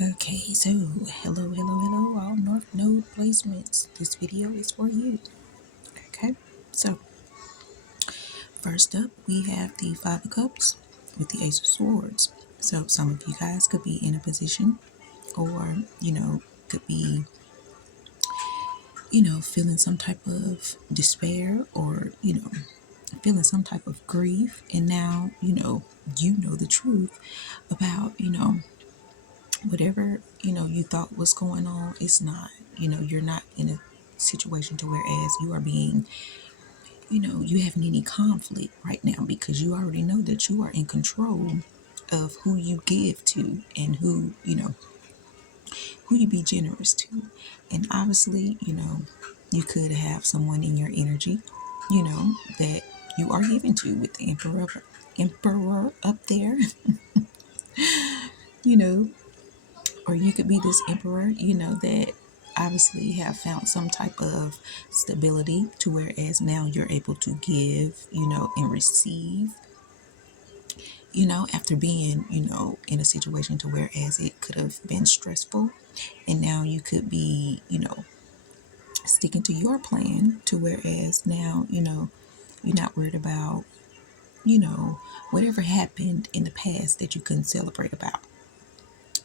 Okay, so hello, all North Node placements. This video is for you. Okay, so first up, we have the Five of Cups with the Ace of Swords. So some of you guys could be in a position, or could be, feeling some type of despair, or feeling some type of grief, and now you know the truth about whatever you thought was going on. It's not, you're not in a situation to whereas you are being, you having any conflict right now, because you already know that you are in control of who you give to, and who you be generous to. And obviously, you could have someone in your energy, that you are giving to, with the emperor up there. you know or you could be this emperor, that obviously have found some type of stability to whereas now you're able to give, and receive, after being, in a situation to whereas it could have been stressful. And now you could be, sticking to your plan to whereas now, you're not worried about, whatever happened in the past that you couldn't celebrate about.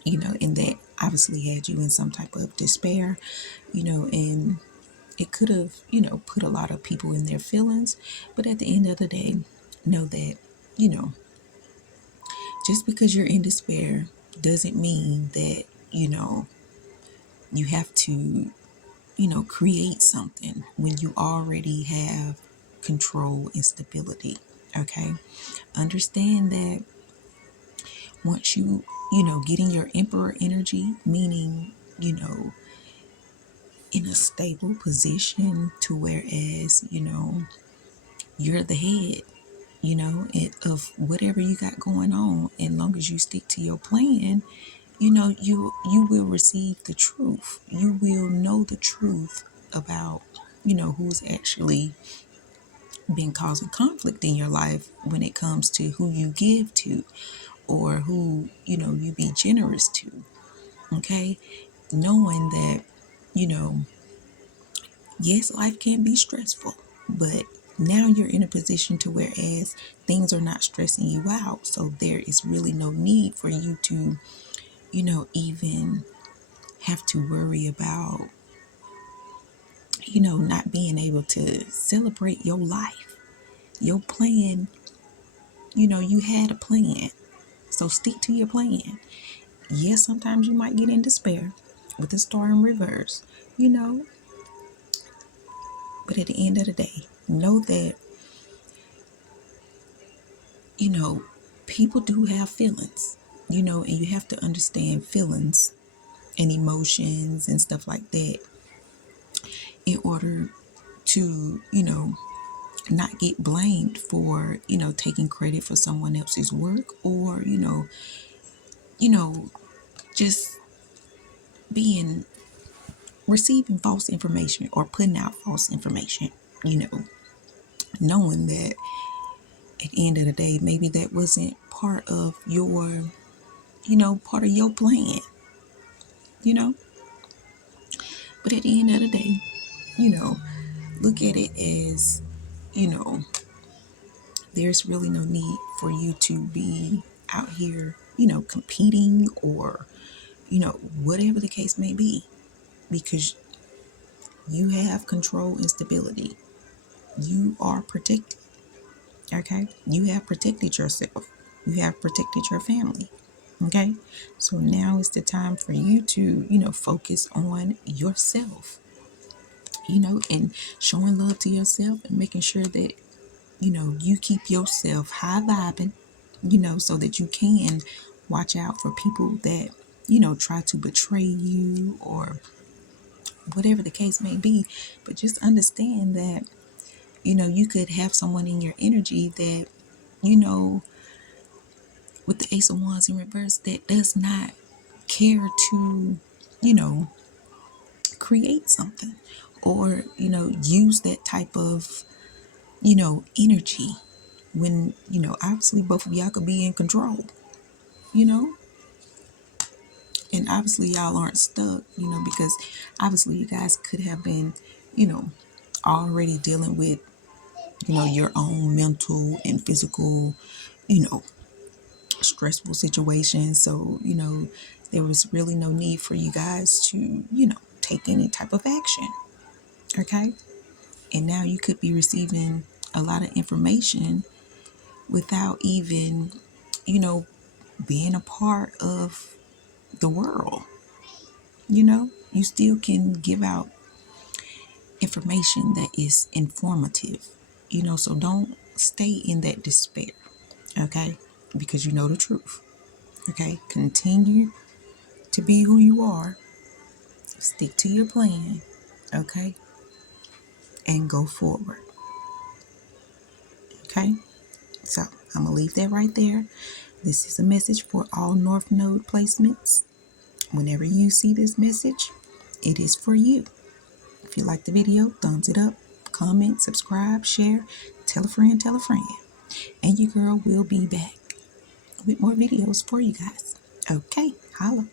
And that obviously had you in some type of despair, and it could have, put a lot of people in their feelings. But at the end of the day, know that, you know, just because you're in despair doesn't mean that, you have to, create something when you already have control and stability. Okay. Understand that once you, get in your emperor energy, meaning, in a stable position to whereas, you're the head, of whatever you got going on. And long as you stick to your plan, you will receive the truth. You will know the truth about, who's actually been causing conflict in your life when it comes to who you give to, or who, you be generous to. Okay. Knowing that, you know, yes, life can be stressful, but now you're in a position to whereas things are not stressing you out. So there is really no need for you to, even have to worry about, not being able to celebrate your life, your plan. You had a plan. So stick to your plan. Yes, sometimes you might get in despair with the star in reverse, you know, but at the end of the day, know that, you know, people do have feelings, and you have to understand feelings and emotions and stuff like that in order to, not get blamed for, taking credit for someone else's work, or, you know, just being receiving false information or putting out false information, you know, knowing that at the end of the day, maybe that wasn't part of your, part of your plan, you know. But at the end of the day, look at it as, you know, there's really no need for you to be out here, competing, or, whatever the case may be, because you have control and stability. You are protected. Okay. You have protected yourself. You have protected your family. Okay. So now is the time for you to, focus on yourself, and showing love to yourself, and making sure that, you keep yourself high vibing, so that you can watch out for people that, try to betray you, or whatever the case may be. But just understand that, you could have someone in your energy that, with the Ace of Wands in reverse, that does not care to, you know, create something, or, use that type of, energy when, obviously both of y'all could be in control, you know? And And obviously y'all aren't stuck, because obviously you guys could have been, you know, already dealing with, your own mental and physical, you know, stressful situations. So, there was really no need for you guys to, take any type of action. Okay. And now you could be receiving a lot of information without even, you know, being a part of the world. You still can give out information that is informative, so don't stay in that despair, okay? Because you know the truth, okay? Continue to be who you are, stick to your plan, okay? And go forward, okay? So I'm gonna leave that right there. This is a message for all North Node placements. Whenever you see this message, it is for you. If you like the video, thumbs it up, comment, subscribe, share, tell a friend, and your girl will be back with more videos for you guys. Okay, holla.